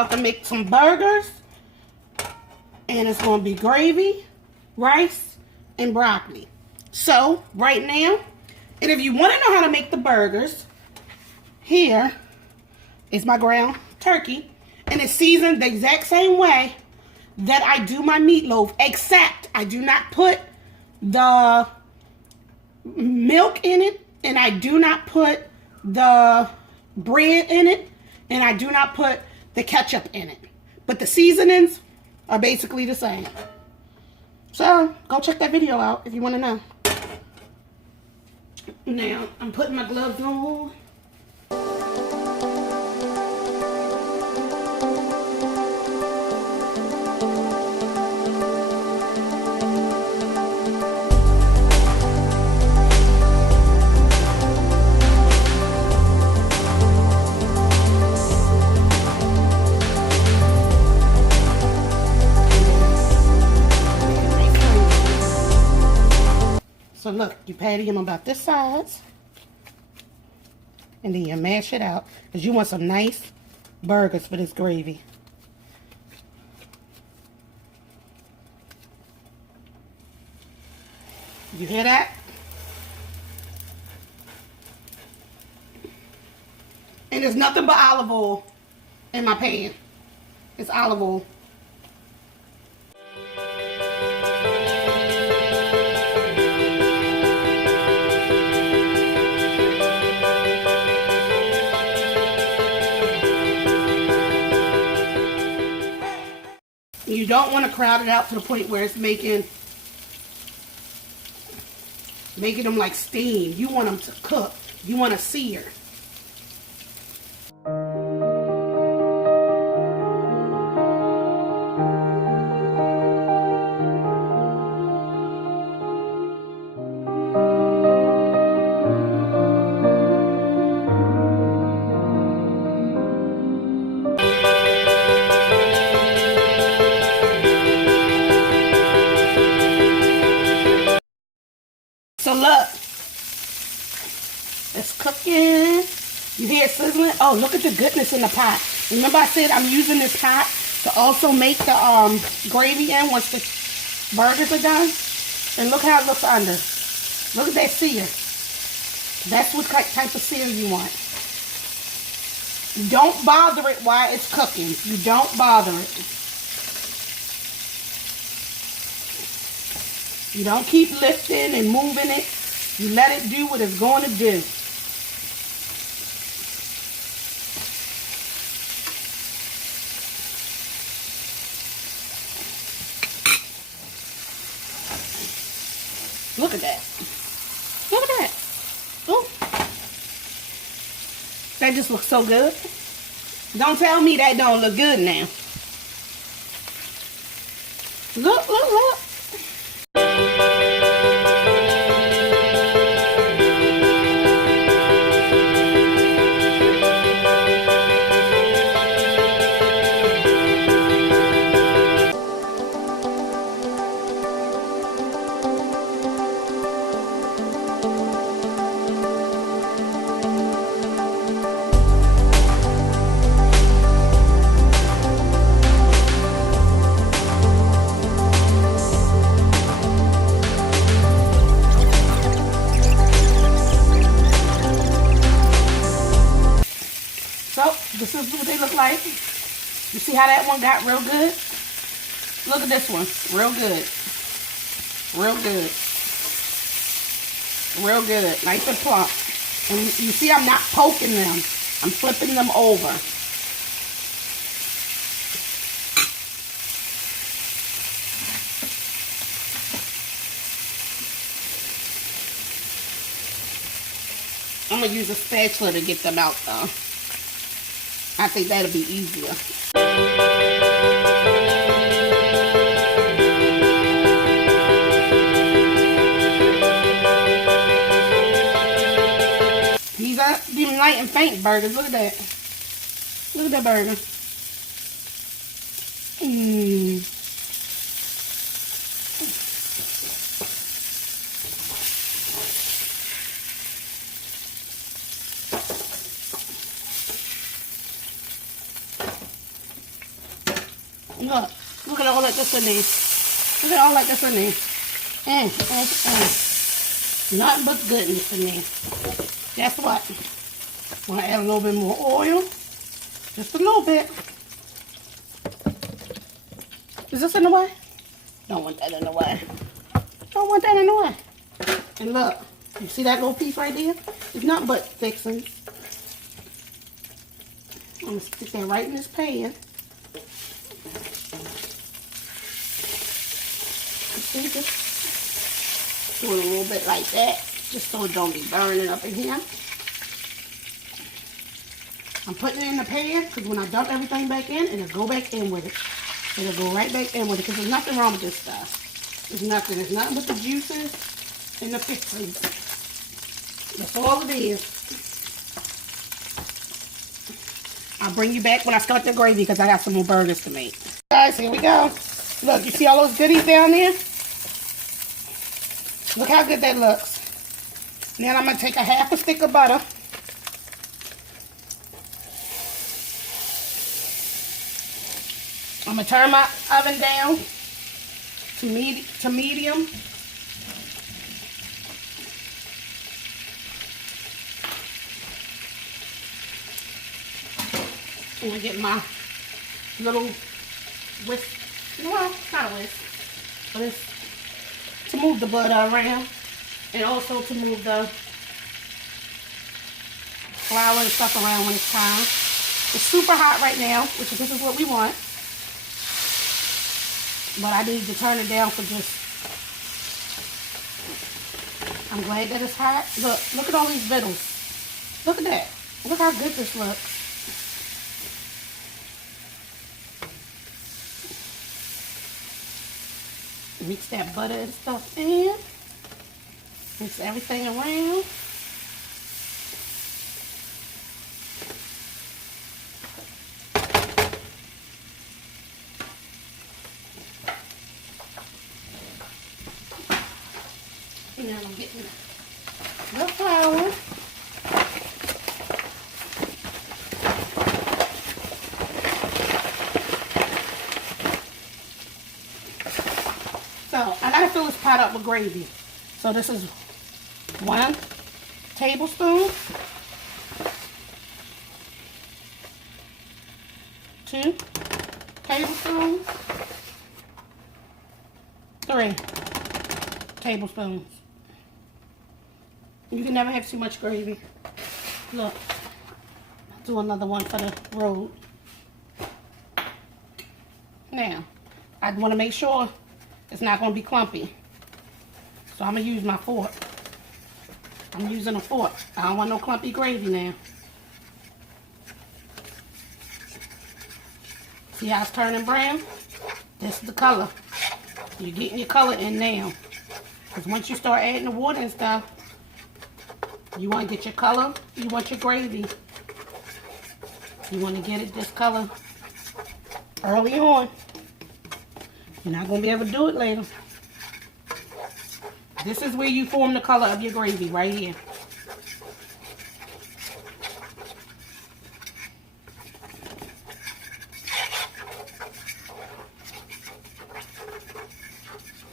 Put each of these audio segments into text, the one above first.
about to make some burgers. And it's going to be gravy, rice, and broccoli. So, right now, and if you want to know how to make the burgers, here is my ground turkey. And it's seasoned the exact same way that I do my meatloaf, except I do not put the milk in it, and I do not put the bread in it, and I do not put the ketchup in it. But the seasonings are basically the same. So, go check that video out if you want to know. Now, I'm putting my gloves on. So look, you patty them about this size, and then you mash it out, because you want some nice burgers for this gravy. You hear that? And there's nothing but olive oil in my pan. It's olive oil. You don't want to crowd it out to the point where it's making them like steam. You want them to cook. You want to sear. So look, it's cooking. You hear it sizzling? Oh, look at the goodness in the pot. Remember I said I'm using this pot to also make the gravy in once the burgers are done? And look how it looks under. Look at that sear. That's what type of sear you want. Don't bother it while it's cooking. You don't bother it. You don't keep lifting and moving it. You let it do what it's going to do. Look at that. Look at that. Oh. That just looks so good. Don't tell me that don't look good now. Look, look, look. So, this is what they look like. You see how that one got real good? Look at this one. Real good. Real good. Real good. Nice and plump. And you see I'm not poking them. I'm flipping them over. I'm going to use a spatula to get them out though. I think that'll be easier. These are them light and faint burgers. Look at that. Look at that burger. Look at all that that's in there. Look at all that that's in there. Nothing but goodness in there. Guess what? I'm gonna add a little bit more oil. Just a little bit. Is this in the way? Don't want that in the way. Don't want that in the way. And look, you see that little piece right there? It's nothing but fixings. I'm gonna stick that right in this pan. See, just do it a little bit like that, just so it don't be burning up in here. I'm putting it in the pan because when I dump everything back in, it'll go back in with it. It'll go right back in with it because there's nothing wrong with this stuff. There's nothing. There's nothing but the juices and the fixings. That's all it is. I'll bring you back when I start the gravy because I got some more burgers to make. Guys, here we go. Look, you see all those goodies down there? Look how good that looks. Now I'm going to take a half a stick of butter. I'm going to turn my oven down to medium. I'm going to get my little whisk. Well, it's not a whisk, but it's to move the butter around and also to move the flour and stuff around when it's time. It's super hot right now, which this is what we want. But I need to turn it down for just... I'm glad that it's hot. Look at all these vittles. Look at that. Look how good this looks. Mix that butter and stuff in. Mix everything around. And then I'm getting the flour. So I gotta fill this pot up with gravy. So this is 1 tablespoon, 2 tablespoons, 3 tablespoons. You can never have too much gravy. Look, I'll do another one for the road. Now, I want to make sure it's not going to be clumpy. So I'm going to use my fork. I'm using a fork. I don't want no clumpy gravy now. See how it's turning brown? This is the color. You're getting your color in now. Because once you start adding the water and stuff, you want to get your color. You want your gravy. You want to get it this color early on. You're not going to be able to do it later. This is where you form the color of your gravy, right here.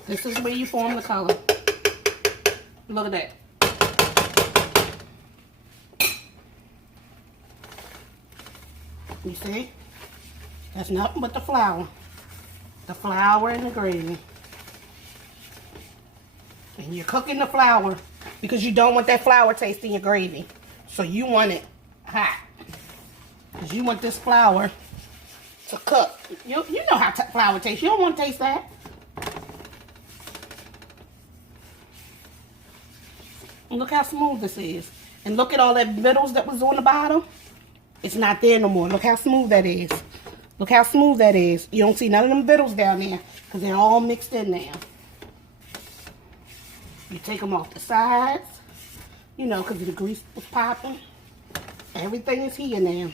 This is where you form the color. Look at that. You see? That's nothing but the flour. The flour and the gravy. And you're cooking the flour because you don't want that flour taste in your gravy. So you want it hot. Because you want this flour to cook. You know how flour tastes. You don't want to taste that. And look how smooth this is. And look at all that vittles that was on the bottom. It's not there no more. Look how smooth that is. Look how smooth that is. You don't see none of them vittles down there because they're all mixed in now. You take them off the sides, you know, because the grease was popping. Everything is here now.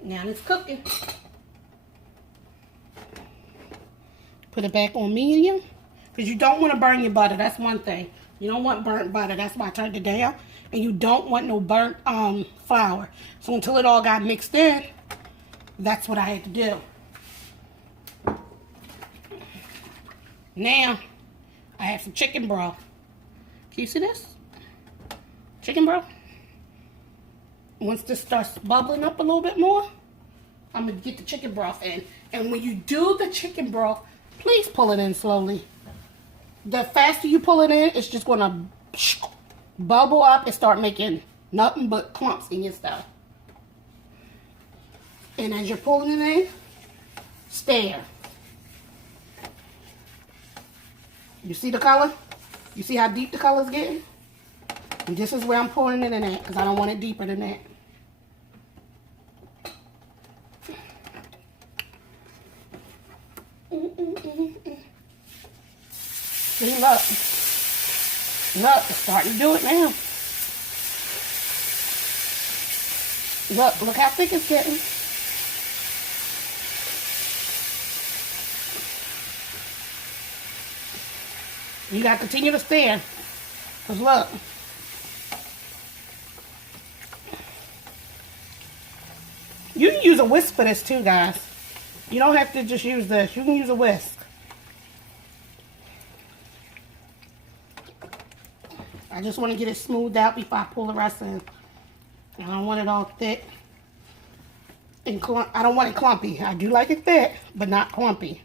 Now it's cooking. Put it back on medium. Because you don't want to burn your butter. That's one thing. You don't want burnt butter. That's why I turned it down. And you don't want no burnt flour. So until it all got mixed in, that's what I had to do. Now, I have some chicken broth. Can you see this? Chicken broth. Once this starts bubbling up a little bit more, I'm going to get the chicken broth in. And when you do the chicken broth, please pull it in slowly. The faster you pull it in, it's just going to bubble up and start making nothing but clumps in your stuff. And as you're pulling it in, stir. You see the color? You see how deep the color's getting? And this is where I'm pouring it in at, because I don't want it deeper than that. See, look. Look, it's starting to do it now. Look how thick it's getting. You got to continue to stir. Because look. You can use a whisk for this too, guys. You don't have to just use this. You can use a whisk. I just want to get it smoothed out before I pull the rest in. I don't want it all thick. And I don't want it clumpy. I do like it thick, but not clumpy.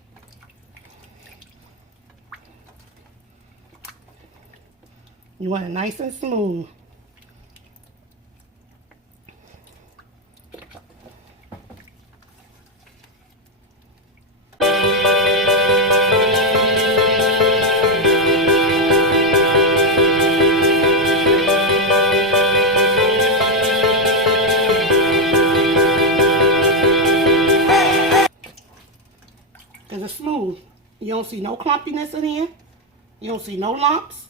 You want it nice and smooth. Because it's smooth. You don't see no clumpiness in here. You don't see no lumps.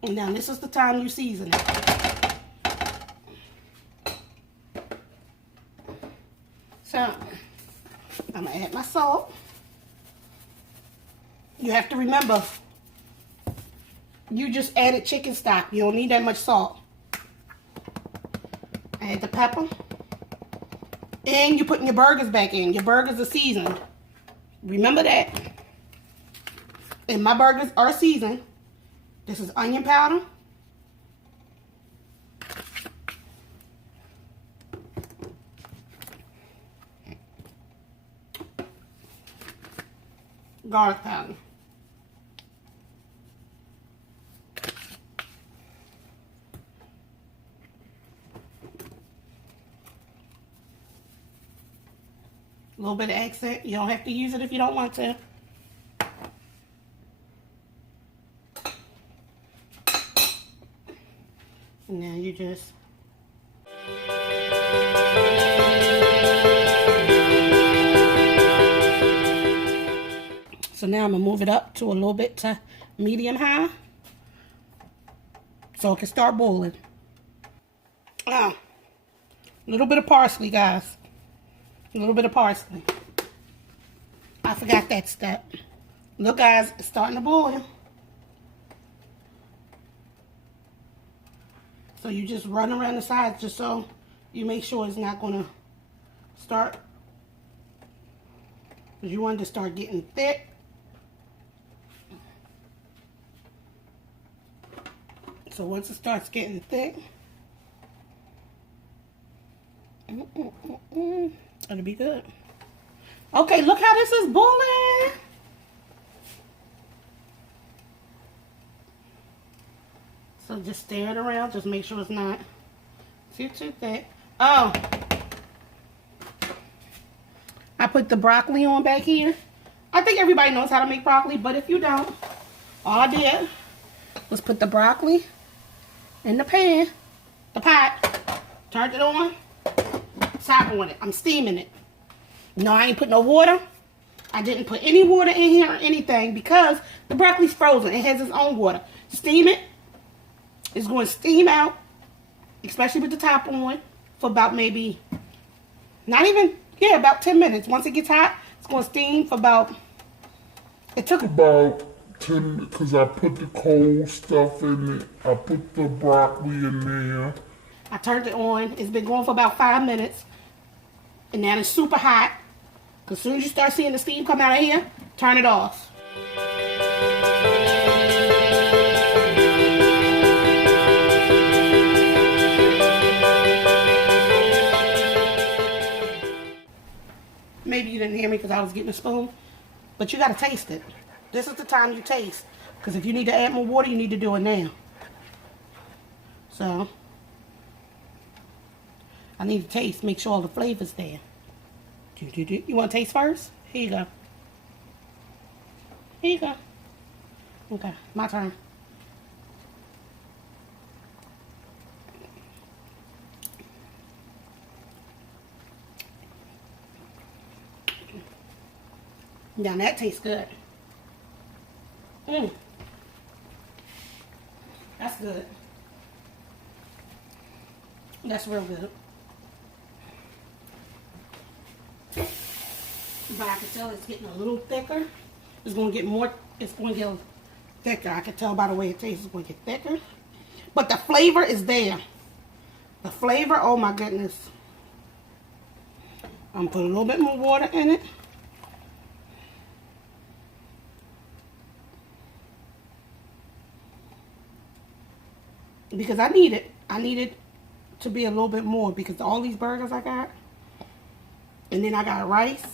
And now this is the time you season it. So, I'm going to add my salt. You have to remember, you just added chicken stock. You don't need that much salt. Add the pepper. And you're putting your burgers back in. Your burgers are seasoned. Remember that. And my burgers are seasoned. This is onion powder. Garlic powder. A little bit of accent. You don't have to use it if you don't want to. And now you just so now I'm gonna move it up to a little bit to medium high so it can start boiling. A little bit of parsley, guys. A little bit of parsley. I forgot that step. Look, guys, it's starting to boil. So you just run around the sides just so you make sure it's not going to start. Because you want it to start getting thick. So once it starts getting thick, it'll be good. Okay, look how this is boiling. So just stir it around. Just make sure it's not too thick. Oh, I put the broccoli on back here. I think everybody knows how to make broccoli, but if you don't, all I did was put the broccoli in the pan, the pot, turned it on, top on it. I'm steaming it. No, I ain't put no water. I didn't put any water in here or anything because the broccoli's frozen. It has its own water. Steam it. It's going to steam out, especially with the top on, for about maybe, not even, yeah, about 10 minutes. Once it gets hot, it's going to steam for about, it took about 10, because I put the cold stuff in it. I put the broccoli in there. I turned it on. It's been going for about 5 minutes. And now it's super hot. As soon as you start seeing the steam come out of here, turn it off. Maybe you didn't hear me because I was getting a spoon. But you got to taste it. This is the time you taste. Because if you need to add more water, you need to do it now. So, I need to taste. Make sure all the flavor's there. You want to taste first? Here you go. Here you go. Okay, my turn. Now that tastes good. That's good. That's real good. But I can tell it's getting a little thicker. It's going to get more, it's going to get thicker. I can tell by the way it tastes, it's going to get thicker. But the flavor is there. The flavor, oh my goodness. I'm going to put a little bit more water in it. Because I need it. I need it to be a little bit more because all these burgers I got. And then I got rice.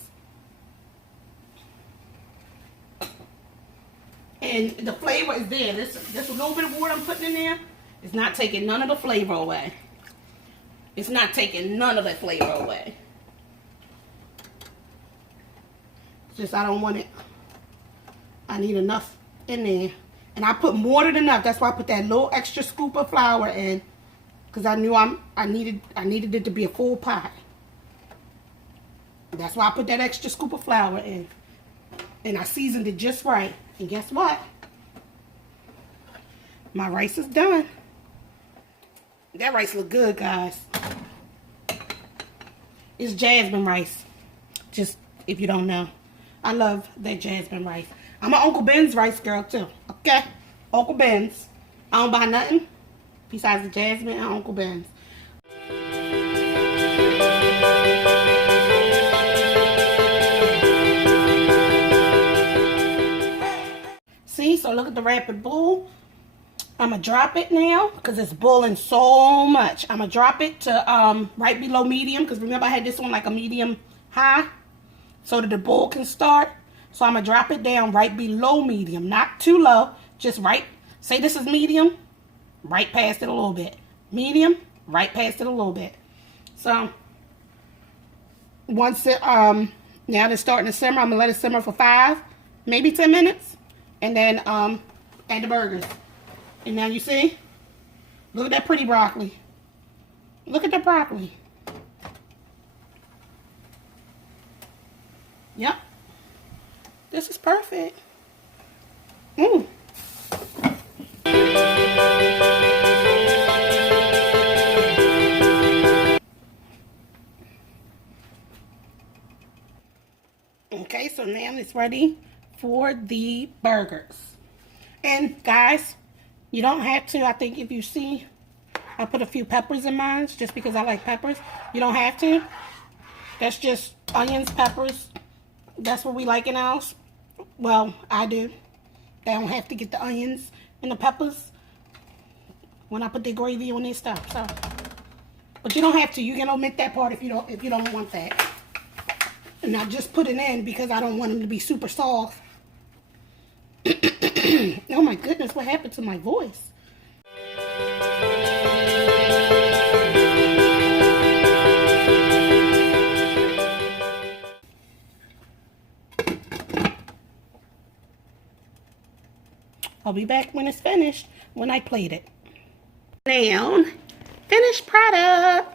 And the flavor is there. This little bit of water I'm putting in there is not taking none of the flavor away. It's not taking none of that flavor away. It's just I don't want it. I need enough in there. And I put more than enough. That's why I put that little extra scoop of flour in. Because I knew I needed it to be a full pot. That's why I put that extra scoop of flour in. And I seasoned it just right. And guess what? My rice is done. That rice look good, guys. It's jasmine rice. Just if you don't know. I love that jasmine rice. I'm an Uncle Ben's rice girl too. Okay? Uncle Ben's. I don't buy nothing besides the jasmine and Uncle Ben's. See, so look at the rapid boil. I'm going to drop it now because it's boiling so much. I'm going to drop it to right below medium because remember I had this one like a medium high so that the boil can start. So I'm going to drop it down right below medium, not too low, just right. Say this is medium, right past it a little bit. Medium, right past it a little bit. So once it, now it's starting to simmer, I'm going to let it simmer for 5, maybe 10 minutes. And then add the burgers. And now you see, look at that pretty broccoli. Look at the broccoli. Yep. This is perfect. Okay, so now it's ready for the burgers. And guys, you don't have to. I think if you see, I put a few peppers in mine just because I like peppers. You don't have to. That's just onions, peppers. That's what we like in ours. Well, I do. They don't have to get the onions and the peppers when I put the gravy on their stuff. So, but you don't have to. You can omit that part if you don't want that. And I just put it in because I don't want them to be super soft. Oh my goodness, what happened to my voice? I'll be back when it's finished, when I plate it. Now, finished product.